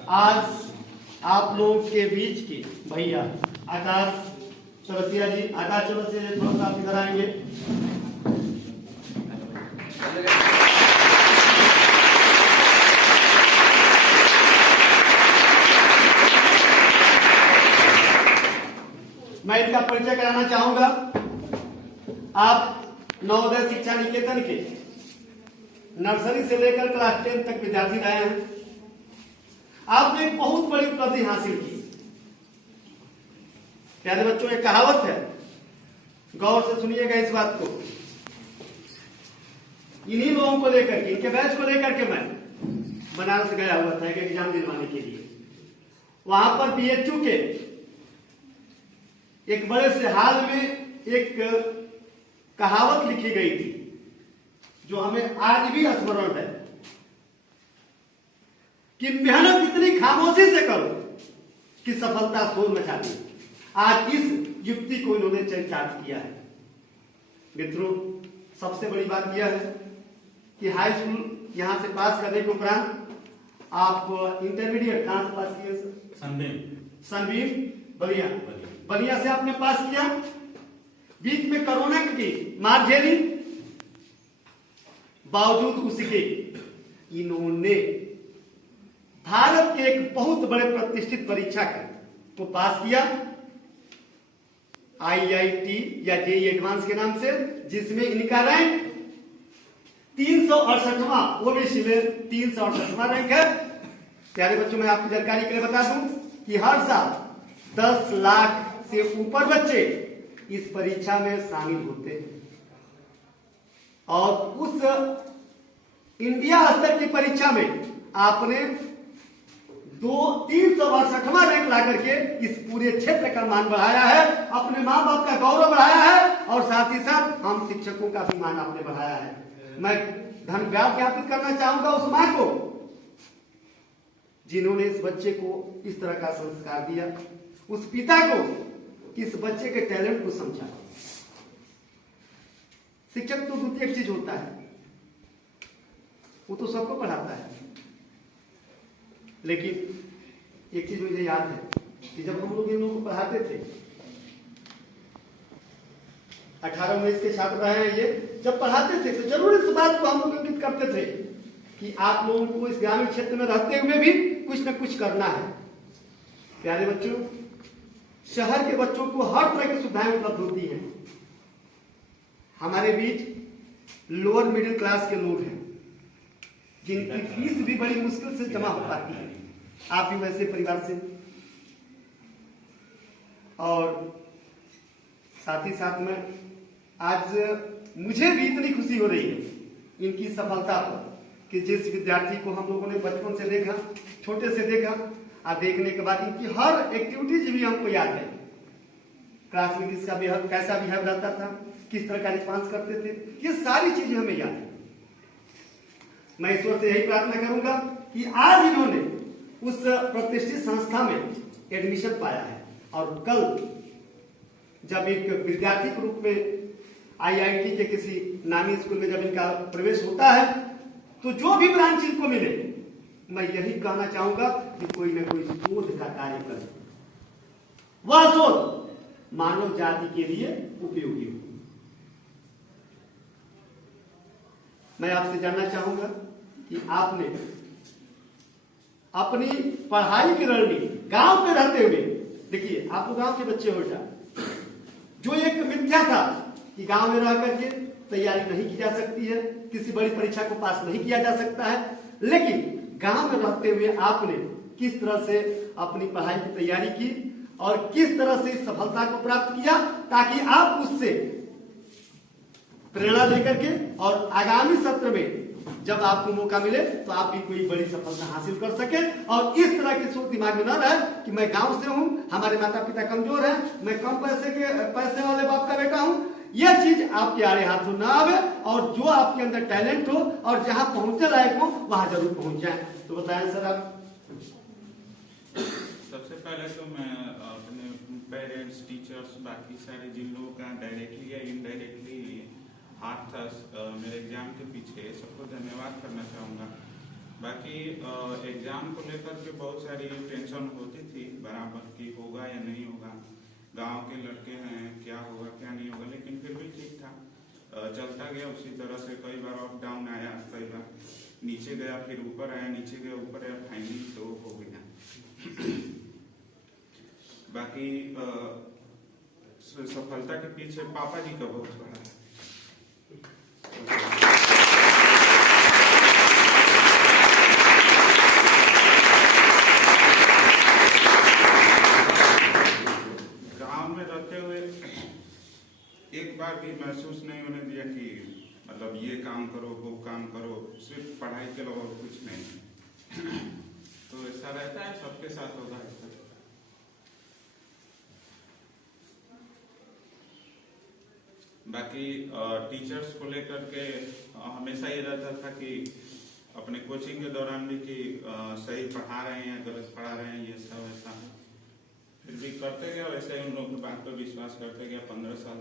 आज आप लोगों के बीच की भैया आकाश चौरसिया जी, आकाश चौरसिया जी थोड़ा सा आप इधर आएंगे। मैं इनका परिचय कराना चाहूंगा। आप नवोदय शिक्षा निकेतन के नर्सरी से लेकर क्लास 10 तक विद्यार्थी रहे हैं। आपने एक बहुत बड़ी उपलब्धि हासिल की। प्यारे बच्चों, एक कहावत है, गौर से सुनिएगा इस बात को। इन्हीं लोगों को लेकर के, इनके बैच को लेकर के मैं बनारस गया हुआ था एक एग्जाम दिलवाने के लिए। वहां पर बीएचयू के एक बड़े से हाल में एक कहावत लिखी गई थी जो हमें आज भी स्मरण है कि मेहनत इतनी खामोशी से करो कि सफलता शोर मचा दे। आज इस युक्ति को इन्होंने चरितार्थ किया है। मित्रों, सबसे बड़ी बात यह है कि हाई स्कूल यहां से पास करने के उपरांत आप इंटरमीडिएट कहां से पास किए? सनबीम बलिया से आपने पास किया। बीच में कोरोना की मार झेली, बावजूद उसके इन्होंने भारत के एक बहुत बड़े प्रतिष्ठित परीक्षा को पास किया, IIT या जेईई एडवांस के नाम से, जिसमें इनका रैंक 368वां, ओबीसी में 368वां रैंक है। प्यारे बच्चों, मैं आपकी जानकारी के लिए बता दूं कि हर साल 10 लाख से ऊपर बच्चे इस परीक्षा में शामिल होते हैं और उस इंडिया स्तर की परीक्षा में आपने 368वां रैंक ला करके इस पूरे क्षेत्र का मान बढ़ाया है, अपने मां बाप का गौरव बढ़ाया है और साथ ही साथ हम शिक्षकों का भी मान आपने बढ़ाया है। मैं धन्यवाद ज्ञापित करना चाहूंगा उस मां को जिन्होंने इस बच्चे को इस तरह का संस्कार दिया, उस पिता को कि इस बच्चे के टैलेंट को समझा। शिक्षक तो द्वितीय चीज होता है, वो तो सबको पढ़ाता है, लेकिन एक चीज मुझे याद है कि जब हम लोग इन लोगों को पढ़ाते थे, 18-19 के छात्र रहे हैं ये, जब पढ़ाते थे तो जरूर इस बात को हम लोग इंगित करते थे कि आप लोगों को इस ग्रामीण क्षेत्र में रहते हुए भी कुछ न कुछ करना है। प्यारे बच्चों, शहर के बच्चों को हर तरह की सुविधाएं उपलब्ध होती हैं। हमारे बीच लोअर मिडिल क्लास के लोग हैं जिनकी फीस भी बड़ी मुश्किल से जमा हो पाती है। आप भी वैसे परिवार से, और साथ ही साथ में आज मुझे भी इतनी खुशी हो रही है इनकी सफलता पर कि जिस विद्यार्थी को हम लोगों ने बचपन से देखा, छोटे से देखा, और देखने के बाद इनकी हर एक्टिविटीज भी हमको याद है। क्लास में किसका बिहेव, कैसा बिहेव रहता था, किस तरह का रिस्पॉन्स करते थे, ये सारी चीजें हमें याद है। मैं ईश्वर से यही प्रार्थना करूंगा कि आज इन्होंने उस प्रतिष्ठित संस्था में एडमिशन पाया है और कल जब एक विद्यार्थी के रूप में IIT के किसी नामी स्कूल में जब इनका प्रवेश होता है तो जो भी ब्रांच इनको मिले, मैं यही कहना चाहूंगा कि कोई ना कोई शोध का कार्य करे, वह शोध मानव जाति के लिए उपयोगी हो। मैं आपसे जानना चाहूंगा कि आपने अपनी पढ़ाई की रणनीति गांव में रहते हुए, देखिए आप लोग गांव के बच्चे हो, जो एक मिथ्या था कि गांव में रह करके तैयारी नहीं की जा सकती है, किसी बड़ी परीक्षा को पास नहीं किया जा सकता है, लेकिन गांव में रहते हुए आपने किस तरह से अपनी पढ़ाई की तैयारी की और किस तरह से सफलता को प्राप्त किया, ताकि आप उससे प्रेरणा लेकर के और आगामी सत्र में जब आपको मौका मिले तो आप भी कोई बड़ी सफलता हासिल कर सके। और इस तरह की सोच दिमाग में न रहे कि मैं गांव से हूं, हमारे माता पिता कमजोर हैं, मैं कम पैसे वाले बाप का बेटा हूं। यह चीज आपके आड़े हाथों ना आवे और जो आपके अंदर टैलेंट हो और जहां पहुंचने लायक हो वहां जरूर पहुंच जाए। तो बताएं सर आप। सबसे पहले तो मैं अपने पेरेंट्स, टीचर्स, बाकी सारे जिन लोगों का डायरेक्टली या इनडायरेक्टली हाथ था मेरे एग्जाम के पीछे, सबको धन्यवाद करना चाहूँगा। बाकी एग्जाम को लेकर के बहुत सारी टेंशन होती थी बराबर कि होगा या नहीं होगा, गांव के लड़के हैं, क्या होगा क्या नहीं होगा, लेकिन फिर भी ठीक था, चलता गया उसी तरह से। कई बार अप डाउन आया, कई बार नीचे गया, फिर ऊपर आया, नीचे गया ऊपर आया, फाइनली तो हो गया। बाकी सफलता के पीछे पापा जी का बहुत बड़ा है। गांव में रहते हुए एक बार भी महसूस नहीं होने दिया कि मतलब ये काम करो वो काम करो, सिर्फ पढ़ाई के अलावा और कुछ नहीं। तो ऐसा रहता है, सबके साथ होगा ऐसा। बाकी टीचर्स को लेकर के हमेशा ये रहता था कि अपने कोचिंग के दौरान भी कि सही पढ़ा रहे हैं, गलत पढ़ा रहे हैं, ये सब ऐसा है। फिर भी करते गया, वैसे ही उन लोगों की बात पर विश्वास करते गया। 15 साल